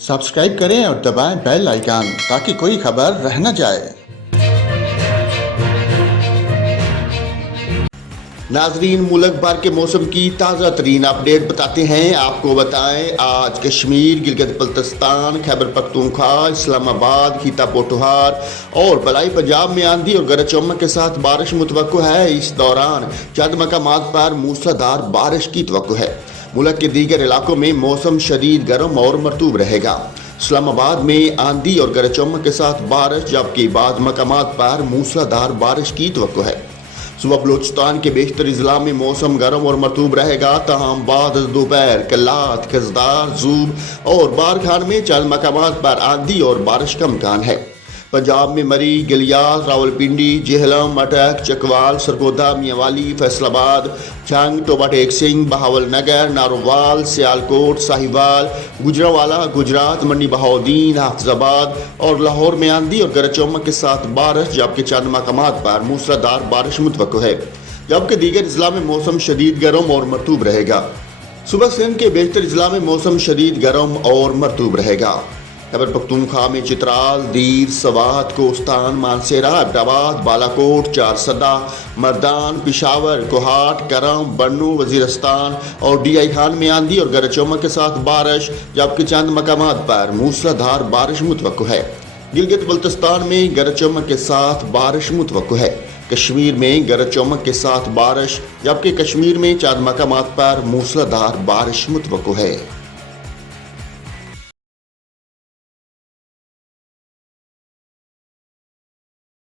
Subscribe करें और दबाएं बेल आइकन ताकि कोई खबर रह न जाए। नाजरीन, मुल्क भर के मौसम की ताज़ा तरीन अपडेट बताते हैं। आपको बताएं, आज कश्मीर, गिलगित बल्तिस्तान, खैबर पख्तूनख्वा, इस्लामाबाद, खीता पोठोहार और बलाई पंजाब में आंधी और गरज चमक के साथ बारिश मुतवक्को है। इस दौरान चंद मकामात पर मूसलाधार बारिश की तवक्को है। मुल्क के दीगर इलाकों में मौसम शदीद गर्म और मरतूब रहेगा। इस्लामाबाद में आंधी और गरज चमक के साथ बारिश, जबकि बाद मकामात पर मूसलाधार बारिश की तवक्को है। सुबह बलूचिस्तान के बेशतर अजला में मौसम गर्म और मरतूब रहेगा, तहम बाद दोपहर कल्लात, खजदार, जूब और बारखान में चंद मकामात पर आंधी और बारिश का इम्कान है। पंजाब में मरी, गिलियात, रावलपिंडी, जेहलम, अटक, चकवाल, सरगोदा, मियांवाली, फैसलाबाद, छंग, टोबा टेक सिंह, बहावलनगर, नारोवाल, सियालकोट, साहिवाल, गुजरांवाला, गुजरात, मंडी बहाउद्दीन, हाफिजाबाद और लाहौर में आंधी और गरज चमक के साथ बारिश, जबकि चंद मकामात पर मूसलाधार बारिश मुतवक्को है। जबकि दीगर अजला में मौसम शदीद गर्म और मरतूब रहेगा। सुबह सिंध के बेशतर अजला में मौसम शदीद गर्म और मरतूब रहेगा। खैबर पख्तूनख्वा में चित्राल, दीर, सवात, कोस्तान, मानसेरा, एबटाबाद, बालाकोट, चारसदा, मर्दान, पिशावर, कोहाट, करम, बन्नू, वजीरस्तान और डीआई खान में आंधी और गरज चमक के साथ बारिश, जबकि चंद मकामात पर मूसलाधार बारिश मुतवक्को है। गिलगित बल्तिस्तान में गरज चमक के साथ बारिश मुतवक्को है। कश्मीर में गरज चमक के साथ बारिश, जबकि कश्मीर में चंद मकामात पर मूसलाधार बारिश मुतवक्को है।